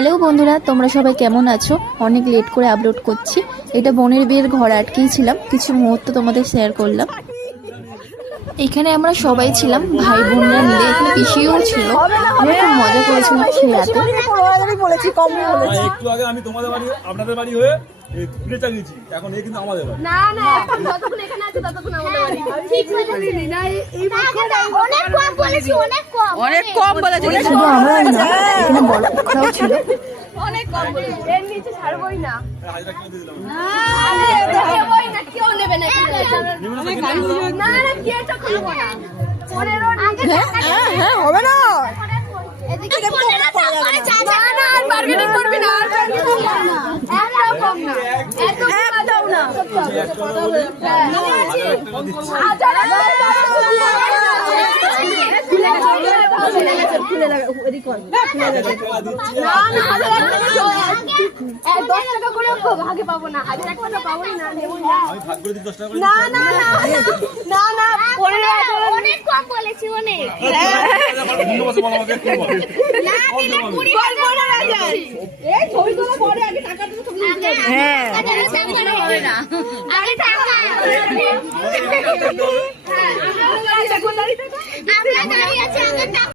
Hello বন্ধুরা, তোমরা সবাই কেমন আছো? অনেক লেট করে আপলোড করছি। এটা বোনের বিয়ের ঘর আটকেই ছিলাম, কিছু মুহূর্ত তোমাদের শেয়ার করলাম। এখানে আমরা সবাই ছিলাম, ভাই বোনরা মিলে। এখানে পিসিও ছিল। আমরা খুব মজা করেছিলাম সেই রাতে। একটু আগে আমি তোমাদের বাড়ি আপনাদের বাড়ি হয়ে ঘুরে চালিয়েছি, এখন এই কিন্তু আমাদের বাড়ি। না না, এখন যতক্ষণ এখানে আছে ততক্ষণ আমাদের বাড়ি। ঠিক বলেছি না, এই অনেক কম বলেছি, অনেক কম বলেছি। শুধু আমরাই না, এখানে বড় লোকরাও ছিল। অনেক কম বলেছি, এর নিচে ছাড়বই না। হাজার কিনে দিয়ে দিলাম। দেবই না, কেউ নেবে না। না না, কেউটা খাবো না। 15 হ্যাঁ হবে না। এদিকে 15 পরে যাবে না, না আর বার্গেনিং করবি না, আর বার্গেনিং করবি না। একটাও কম না, একটাও না। ভাগে পাবো না, 1000 টাকা পাবো না, নেবই না। আমি ভাগ করে দিই 10 টাকা করে। না না না না না, অনেক কম বলেছি, অনেক। অন্য বছর বলো আমাকে একটু বলো। না দিলে 20,000 এই ছবি তোলা পরে আগে টাকা দেবো, ছবি তুলতে হবে। হ্যাঁ হবে না, আগে টাকা আমরা দাঁড়িয়ে আছি, আমরা